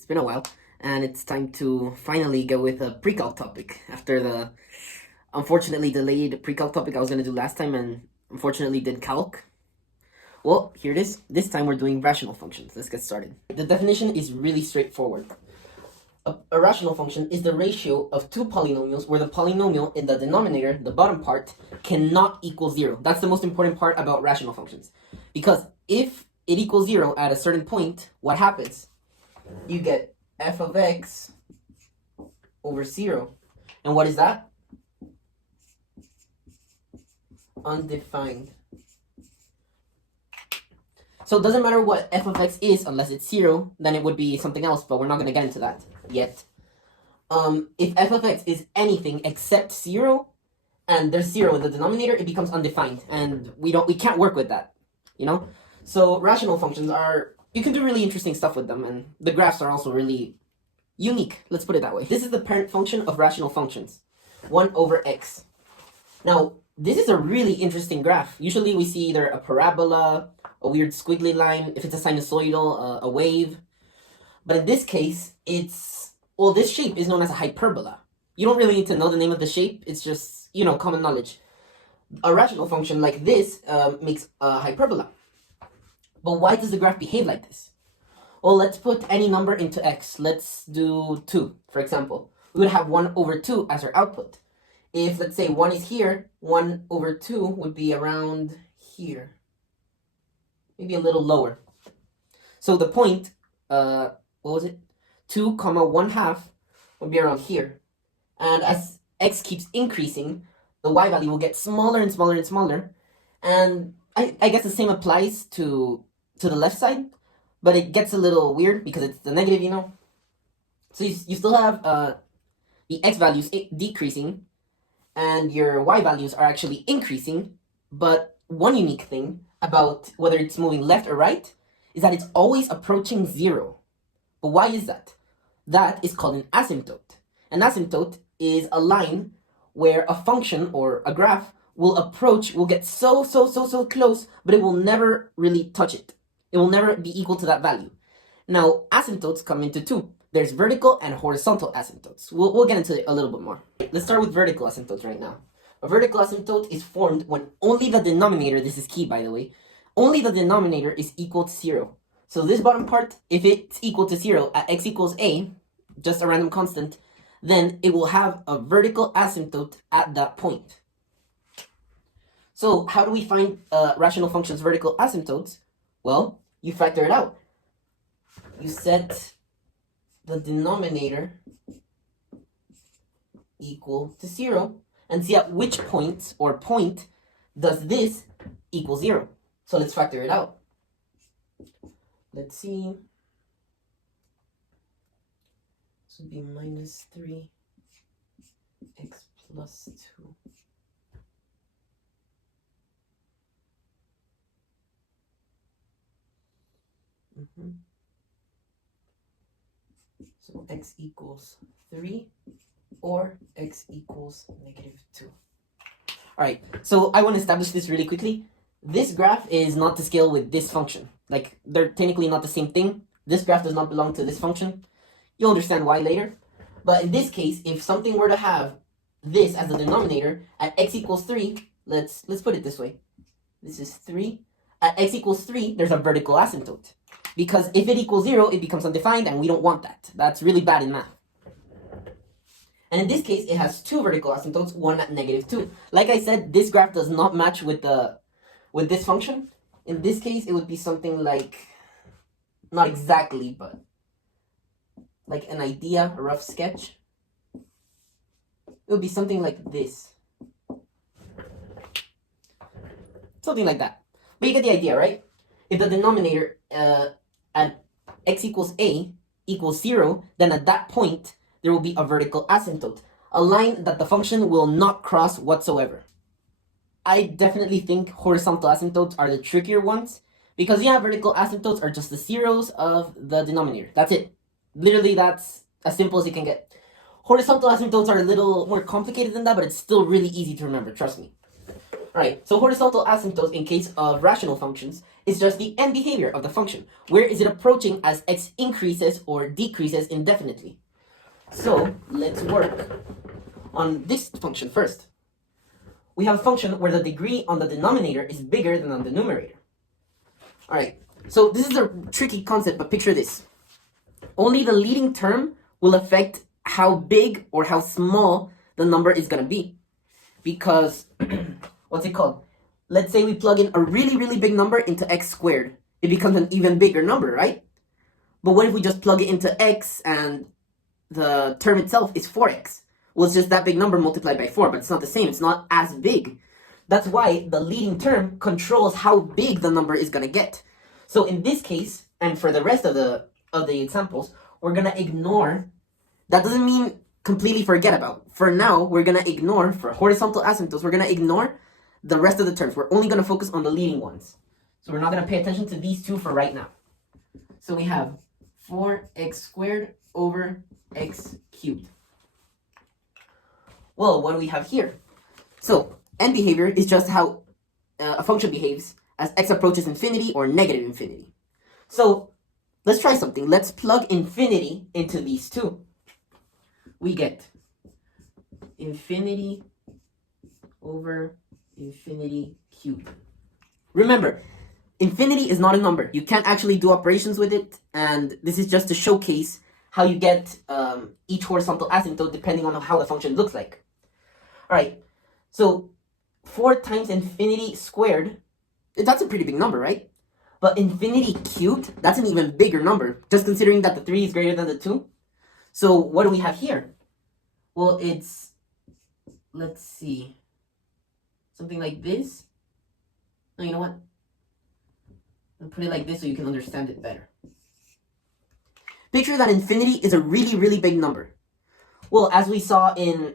It's been a while, and it's time to finally go with a pre-calc topic after the unfortunately delayed pre-calc topic I was going to do last time and unfortunately did calc. Well, here it is. This time we're doing rational functions. Let's get started. The definition is really straightforward. A rational function is the ratio of two polynomials where the polynomial in the denominator, the bottom part, cannot equal 0. That's the most important part about rational functions. Because if it equals 0 at a certain point, what happens? You get f of x over 0. And what is that? Undefined. So it doesn't matter what f of x is unless it's 0, then it would be something else, but we're not going to get into that yet. If f of x is anything except 0, and there's 0 in the denominator, it becomes undefined, and we can't work with that, you know? So rational functions are, you can do really interesting stuff with them, and the graphs are also really unique, let's put it that way. This is the parent function of rational functions, 1 over x. Now, this is a really interesting graph. Usually we see either a parabola, a weird squiggly line, if it's a sinusoidal, a wave. But in this case, this shape is known as a hyperbola. You don't really need to know the name of the shape, it's just, common knowledge. A rational function like this makes a hyperbola. But why does the graph behave like this? Well, let's put any number into x. Let's do 2, for example. We would have 1 over 2 as our output. If, let's say, 1 is here, 1 over 2 would be around here. Maybe a little lower. So the point, what was it? 2 comma 1/2 would be around here. And as x keeps increasing, the y value will get smaller and smaller and smaller. And I guess the same applies to the left side, but it gets a little weird because it's the negative, So you still have the x values decreasing, and your y values are actually increasing, but one unique thing about whether it's moving left or right is that it's always approaching 0. But why is that? That is called an asymptote. An asymptote is a line where a function or a graph will get so close, but it will never really touch it. It will never be equal to that value. Now, asymptotes come into two. There's vertical and horizontal asymptotes. We'll get into it a little bit more. Let's start with vertical asymptotes right now. A vertical asymptote is formed when only the denominator, this is key by the way, only the denominator is equal to 0. So this bottom part, if it's equal to 0 at x equals a, just a random constant, then it will have a vertical asymptote at that point. So how do we find rational functions' vertical asymptotes? Well, you factor it out. You set the denominator equal to 0 and see at which point does this equal 0. So let's factor it out. Let's see. This would be minus 3 x plus 2. So x equals 3 or x equals negative 2. Alright, so I want to establish this really quickly. This graph is not to scale with this function. Like, they're technically not the same thing. This graph does not belong to this function. You'll understand why later. But in this case, if something were to have this as the denominator at x equals 3, let's put it this way. This is 3. At x equals 3, there's a vertical asymptote. Because if it equals 0, it becomes undefined, and we don't want that. That's really bad in math. And in this case, it has two vertical asymptotes, one at negative 2. Like I said, this graph does not match with this function. In this case, it would be something like, not exactly, but like an idea, a rough sketch. It would be something like this. Something like that. But you get the idea, right? If the denominator at x equals a equals 0, then at that point, there will be a vertical asymptote, a line that the function will not cross whatsoever. I definitely think horizontal asymptotes are the trickier ones, because vertical asymptotes are just the zeros of the denominator. That's it. Literally, that's as simple as you can get. Horizontal asymptotes are a little more complicated than that, but it's still really easy to remember, trust me. Alright, so horizontal asymptotes in case of rational functions is just the end behavior of the function. Where is it approaching as x increases or decreases indefinitely? So let's work on this function first. We have a function where the degree on the denominator is bigger than on the numerator. Alright, so this is a tricky concept, but picture this. Only the leading term will affect how big or how small the number is going to be. Because, what's it called? Let's say we plug in a really, really big number into x squared. It becomes an even bigger number, right? But what if we just plug it into x and the term itself is 4x? Well, it's just that big number multiplied by 4, but it's not the same. It's not as big. That's why the leading term controls how big the number is going to get. So in this case, and for the rest of the examples, we're going to ignore. That doesn't mean completely forget about. For now, we're going to ignore, for horizontal asymptotes, we're going to ignore the rest of the terms. We're only going to focus on the leading ones. So we're not going to pay attention to these two for right now. So we have 4x squared over x cubed. Well, what do we have here? So end behavior is just how a function behaves as x approaches infinity or negative infinity. So let's try something. Let's plug infinity into these two. We get infinity over infinity cubed. Remember, infinity is not a number. You can't actually do operations with it, and this is just to showcase how you get each horizontal asymptote depending on how the function looks like. Alright, so 4 times infinity squared, that's a pretty big number, right? But infinity cubed, that's an even bigger number, just considering that the 3 is greater than the 2. So what do we have here? Well, it's, let's see, something like this. No, you know what? I'll put it like this so you can understand it better. Picture that infinity is a really, really big number. Well, as we saw in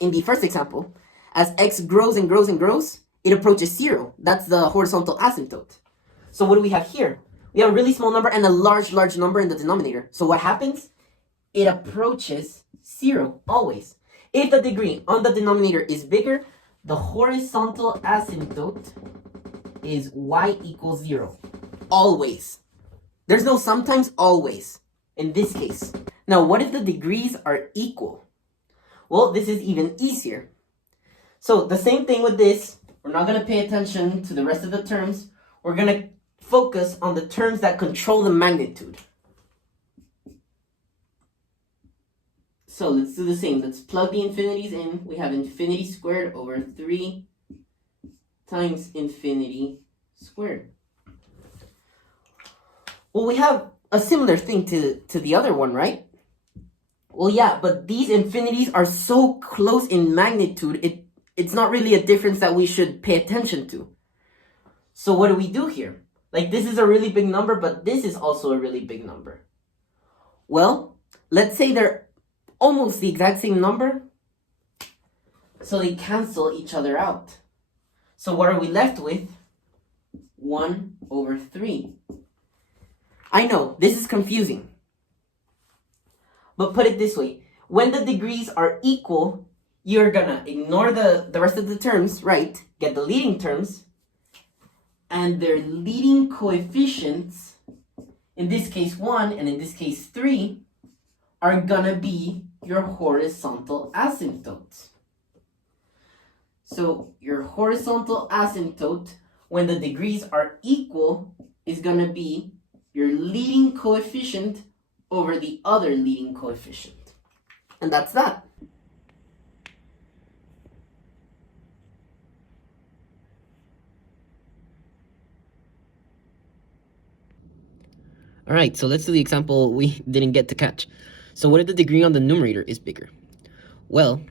the first example, as x grows and grows and grows, it approaches 0. That's the horizontal asymptote. So what do we have here? We have a really small number and a large, large number in the denominator. So what happens? It approaches 0, always. If the degree on the denominator is bigger, the horizontal asymptote is y equals 0. Always. There's no sometimes, always. In this case. Now, what if the degrees are equal? Well, this is even easier. So, the same thing with this. We're not going to pay attention to the rest of the terms. We're going to focus on the terms that control the magnitude. So, let's do the same. Let's plug the infinities in. We have infinity squared over 3 times infinity squared. Well, we have a similar thing to the other one, right? Well, yeah, but these infinities are so close in magnitude, it's not really a difference that we should pay attention to. So what do we do here? Like, this is a really big number, but this is also a really big number. Well, let's say they're almost the exact same number, so they cancel each other out. So what are we left with? 1 over 3. I know, this is confusing. But put it this way. When the degrees are equal, you're gonna ignore the rest of the terms, right? Get the leading terms. And their leading coefficients, in this case 1 and in this case 3, are gonna be your horizontal asymptotes. So your horizontal asymptote, when the degrees are equal, is gonna be your leading coefficient over the other leading coefficient. And that's that. Alright, so let's do the example we didn't get to catch. So what if the degree on the numerator is bigger? Well,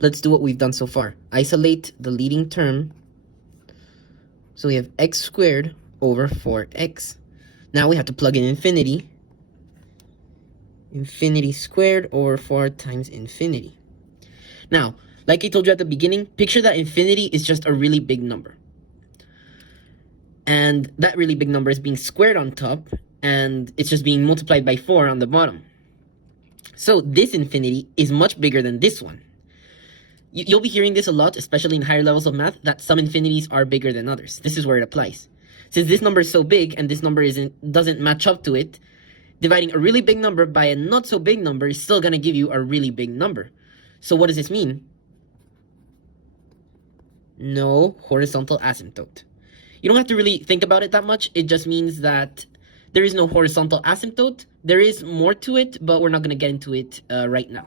let's do what we've done so far. Isolate the leading term. So we have x squared over 4x. Now we have to plug in infinity. Infinity squared over 4 times infinity. Now, like I told you at the beginning, picture that infinity is just a really big number. And that really big number is being squared on top, and it's just being multiplied by 4 on the bottom. So this infinity is much bigger than this one. You'll be hearing this a lot, especially in higher levels of math, that some infinities are bigger than others. This is where it applies. Since this number is so big and this number doesn't match up to it, dividing a really big number by a not so big number is still going to give you a really big number. So what does this mean? No horizontal asymptote. You don't have to really think about it that much. It just means that there is no horizontal asymptote. There is more to it, but we're not going to get into it right now.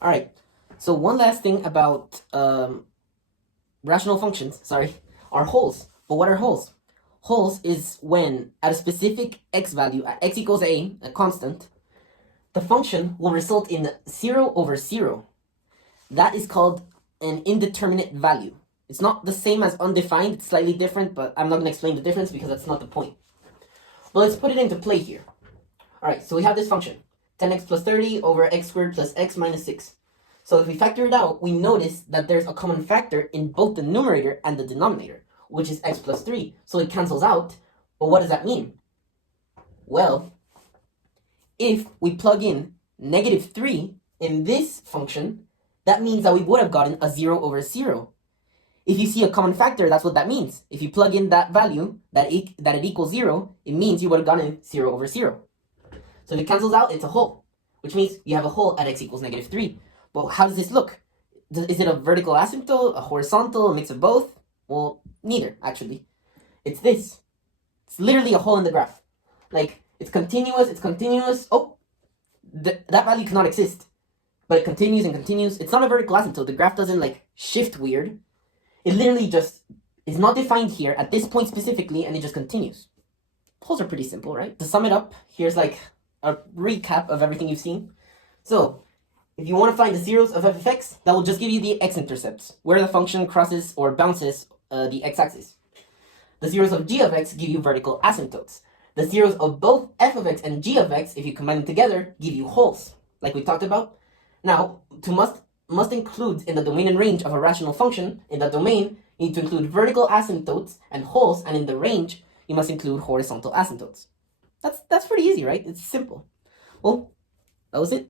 All right. So one last thing about rational functions, are holes. But what are holes? Holes is when at a specific x value, at x equals a constant, the function will result in 0 over 0. That is called an indeterminate value. It's not the same as undefined, it's slightly different, but I'm not going to explain the difference because that's not the point. Well, let's put it into play here. All right, so we have this function, 10x plus 30 over x squared plus x minus 6. So if we factor it out, we notice that there's a common factor in both the numerator and the denominator, which is x plus 3. So it cancels out. But what does that mean? Well, if we plug in negative 3 in this function, that means that we would have gotten a 0 over 0. If you see a common factor, that's what that means. If you plug in that value, that it equals 0, it means you would have gotten 0 over 0. So if it cancels out, it's a hole, which means you have a hole at x equals negative 3. But how does this look? Is it a vertical asymptote, a horizontal, a mix of both? Well, neither, actually. It's this. It's literally a hole in the graph. Like, it's continuous. Oh, that value cannot exist. But it continues and continues. It's not a vertical asymptote. The graph doesn't, like, shift weird. It literally just is not defined here at this point specifically, and it just continues. Holes are pretty simple, right? To sum it up, here's, like, a recap of everything you've seen. So, if you want to find the zeros of f of x, that will just give you the x-intercepts, where the function crosses or bounces the x-axis. The zeros of g of x give you vertical asymptotes. The zeros of both f of x and g of x, if you combine them together, give you holes, like we talked about. Now, to must include in the domain and range of a rational function, in the domain, you need to include vertical asymptotes and holes, and in the range, you must include horizontal asymptotes. That's pretty easy, right? It's simple. Well, that was it.